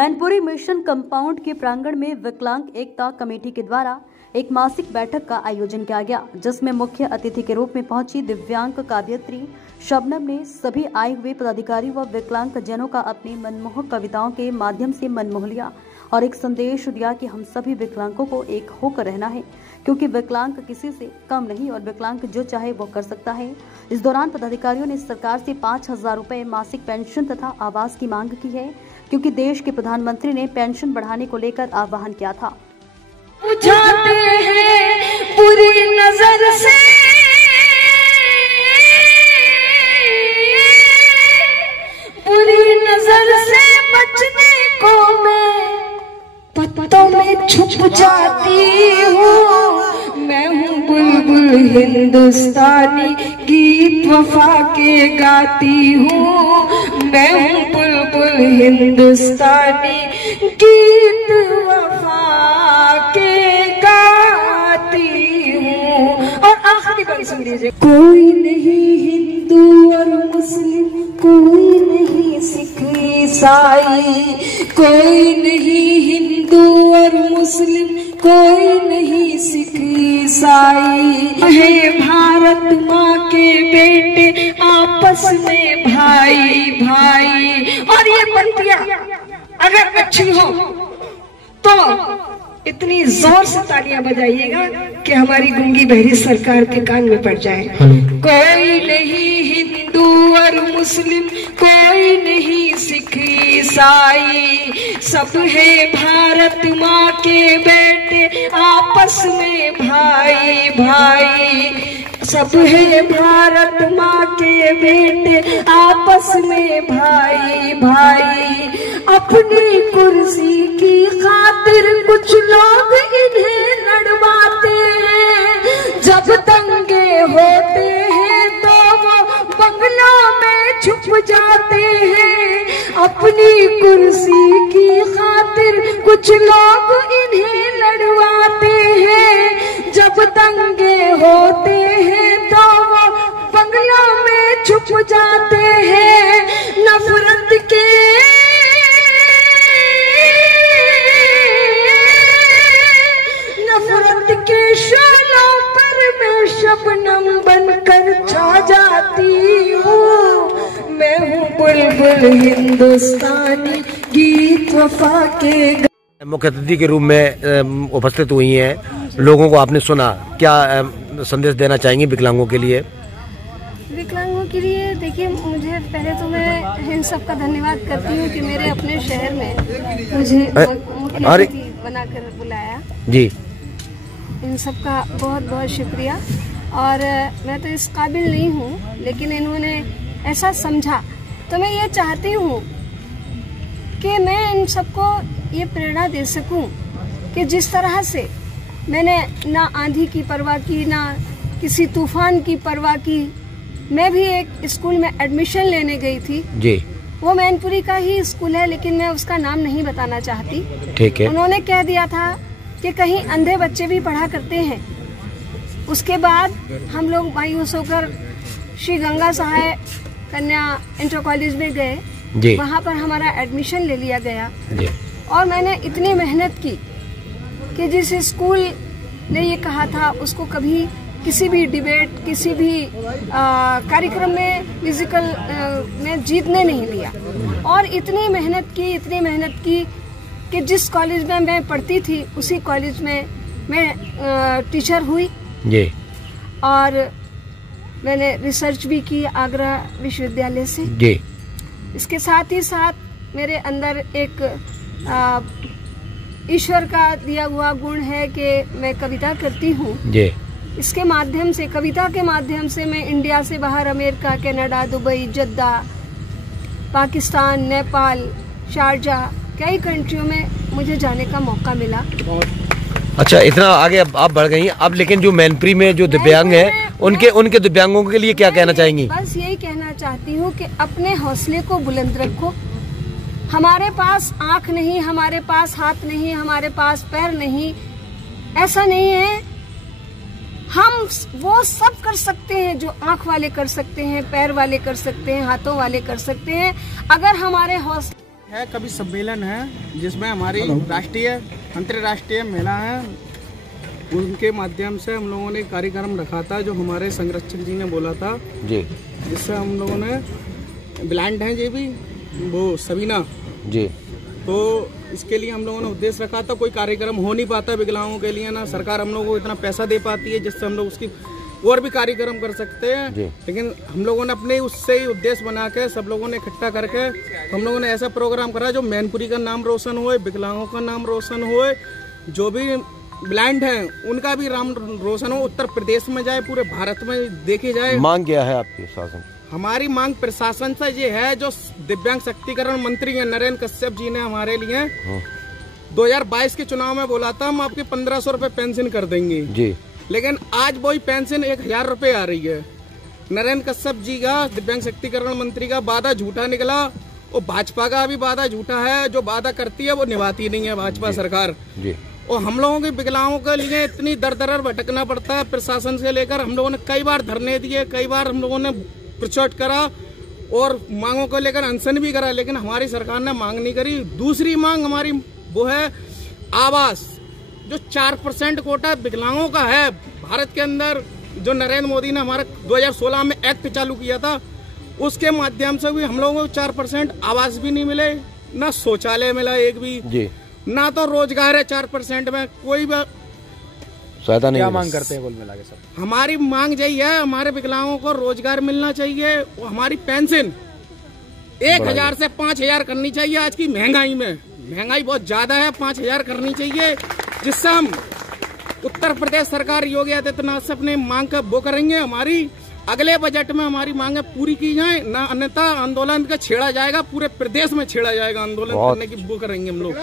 Mainpuri mission compound के प्रांगण में विकलांग एकता कमेटी के द्वारा एक मासिक बैठक का आयोजन किया गया, जिसमें मुख्य अतिथि के रूप में पहुंची दिव्यांग काव्यत्री शबनम ने सभी आए हुए पदाधिकारी व विकलांग जनों का अपनी मनमोहक कविताओं के माध्यम से मन मोह लिया और एक संदेश दिया कि हम सभी विकलांगों को एक होकर रहना है, क्योंकि विकलांग किसी से कम नहीं और विकलांग जो चाहे वो कर सकता है। इस दौरान पदाधिकारियों ने सरकार से 5,000 रुपए मासिक पेंशन तथा आवास की मांग की है, क्योंकि देश के प्रधानमंत्री ने पेंशन बढ़ाने को लेकर आह्वान किया था। बुझाते हैं बुरी नजर से, बुरी नजर से बचने को मैं पत्तों में छुप जाती हूँ। मैं हूँ बुलबुल हिंदुस्तानी, गीत वफा के गाती हूँ। मैं हूँ बुलबुल हिंदुस्तानी, गीत वफा के गाती हूँ। और आखिरी बार सुन लीजिए। कोई नहीं हिंदू और मुस्लिम, कोई नहीं सिख ईसाई, कोई नहीं हिंदू और मुस्लिम, कोई नहीं सिख ईसाई। है भारत माँ के बेटे आपस में भाई भाई। और ये पंक्तियां अगर अच्छी हो तो इतनी जोर से तालियां बजाइएगा कि हमारी गूंगी बहरी सरकार के कान में पड़ जाए। कोई नहीं हिंदू और मुस्लिम, कोई नहीं सिख ईसाई, सब है भारत माँ के बेटे आपस में भाई भाई। सब है भारत माँ के बेटे आपस में भाई भाई। अपनी कुर्सी की खातिर कुछ लोग इन्हें लड़वाते हैं, जब दंगे होते हैं तो वो बंगलों में छुप जाते हैं। अपनी कुर्सी की खातिर कुछ लोग इन्हें लड़वाते हैं, जब दंगे होते हैं तो वो बंगलों में छुप जाते हैं। नफरत के शोलों पर मैं शबनम बनकर छा जाती हूँ। मैं हूँ बुलबुल हिंदुस्तानी, गीत वफा के। मुख्य अतिथि के रूप में उपस्थित हुई हैं, लोगों को आपने सुना, क्या संदेश देना चाहेंगे विकलांगों के लिए? विकलांगों के लिए देखिए, मुझे पहले तो मैं इन सब का धन्यवाद करती हूँ कि मेरे अपने शहर में मुझे मुख्य अतिथि बनाकर बुलाया जी। इन सब का बहुत बहुत शुक्रिया। और मैं तो इस काबिल नहीं हूँ, लेकिन इन्होंने ऐसा समझा तो मैं ये चाहती हूँ कि मैं इन सबको ये प्रेरणा दे सकूं कि जिस तरह से मैंने ना आंधी की परवाह की, ना किसी तूफान की परवाह की। मैं भी एक स्कूल में एडमिशन लेने गई थी जी। वो मैनपुरी का ही स्कूल है, लेकिन मैं उसका नाम नहीं बताना चाहती। ठीक है। उन्होंने कह दिया था कि कहीं अंधे बच्चे भी पढ़ा करते हैं। उसके बाद हम लोग मायूस होकर श्री गंगा सहाय कन्या इंटर कॉलेज में गए। वहाँ पर हमारा एडमिशन ले लिया गया जी। और मैंने इतनी मेहनत की कि जिस स्कूल ने ये कहा था उसको कभी किसी भी डिबेट, किसी भी कार्यक्रम में म्यूजिकल में जीतने नहीं दिया। और इतनी मेहनत की कि जिस कॉलेज में मैं पढ़ती थी उसी कॉलेज में मैं टीचर हुई जी। और मैंने रिसर्च भी की आगरा विश्वविद्यालय से जी। इसके साथ ही साथ मेरे अंदर एक ईश्वर का दिया हुआ गुण है कि मैं कविता करती हूँ जी। इसके माध्यम से, कविता के माध्यम से मैं इंडिया से बाहर America, Canada, Dubai, Jeddah, Pakistan, Nepal, Sharjah, कई कंट्रियों में मुझे जाने का मौका मिला। अच्छा, इतना आगे आप बढ़ गई। अब लेकिन जो मैनपुरी में जो दिव्यांग हैं, उनके दिव्यांगों के लिए क्या कहना चाहेंगी? बस यही कहना चाहती हूँ कि अपने हौसले को बुलंद रखो। हमारे पास आँख नहीं, हमारे पास हाथ नहीं, हमारे पास पैर नहीं, ऐसा नहीं है। हम वो सब कर सकते हैं जो आँख वाले कर सकते हैं, पैर वाले कर सकते हैं, हाथों वाले कर सकते हैं, अगर हमारे हौसले है कभी सम्मेलन है जिसमें हमारी राष्ट्रीय अंतर्राष्ट्रीय महिला हैं, उनके माध्यम से हम लोगों ने कार्यक्रम रखा था जो हमारे संरक्षक जी ने बोला था जी, जिससे हम लोगों ने ब्लाइंड हैं जी भी वो सबीना जी, तो इसके लिए हम लोगों ने उद्देश्य रखा था। कोई कार्यक्रम हो नहीं पाता विकलांगों के लिए, ना सरकार हम लोगों को इतना पैसा दे पाती है जिससे हम लोग उसकी और भी कार्यक्रम कर सकते हैं, लेकिन हम लोगों ने अपने उससे ही उद्देश्य बना के सब लोगों ने इकट्ठा करके हम लोगों ने ऐसा प्रोग्राम करा जो मैनपुरी का नाम रोशन होए, विकलांगों का नाम रोशन होए, जो भी ब्लाइंड हैं उनका भी नाम रोशन हो, उत्तर प्रदेश में जाए, पूरे भारत में देखी जाए। मांग क्या है आपकी शासन? हमारी मांग प्रशासन से ये है, जो दिव्यांग सशक्तिकरण मंत्री है नरेंद्र कश्यप जी ने हमारे लिए 2022 के चुनाव में बोला था हम आपके 1500 रुपए पेंशन कर देंगे जी, लेकिन आज वही पेंशन 1000 रुपए आ रही है। नरेंद्र कश्यप जी का दिव्यांग सशक्तिकरण मंत्री का वादा झूठा निकला, और भाजपा का भी वादा झूठा है, जो वादा करती है वो निभाती नहीं है भाजपा सरकार जी। और हम लोगों के विकलांगों के लिए इतनी दर दर भटकना पड़ता है प्रशासन से लेकर। हम लोगों ने कई बार धरने दिए, कई बार हम लोगों ने प्रचोट करा और मांगों को लेकर अनशन भी करा, लेकिन हमारी सरकार ने मांग नहीं करी। दूसरी मांग हमारी वो है आवास, जो 4% कोटा विकलांगों का है भारत के अंदर, जो नरेंद्र मोदी ने हमारा 2016 में एक्ट चालू किया था, उसके माध्यम से भी हम लोगों को 4% आवास भी नहीं मिले, ना शौचालय मिला एक भी जी, ना तो रोजगार है 4% में कोई भी सहायता नहीं। क्या मांग करते हैं कुल मिला के सब? हमारी मांग यही है, हमारे विकलांगों को रोजगार मिलना चाहिए, और हमारी पेंशन 1000 से 5000 करनी चाहिए। आज की महंगाई में, महंगाई बहुत ज्यादा है, 5000 करनी चाहिए, जिससे हम उत्तर प्रदेश सरकार योगी आदित्यनाथ से अपने मांग का वो करेंगे। हमारी अगले बजट में हमारी मांगे पूरी की जाए, ना अन्यथा आंदोलन का छेड़ा जाएगा, पूरे प्रदेश में छेड़ा जाएगा आंदोलन करने की वो करेंगे हम लोग।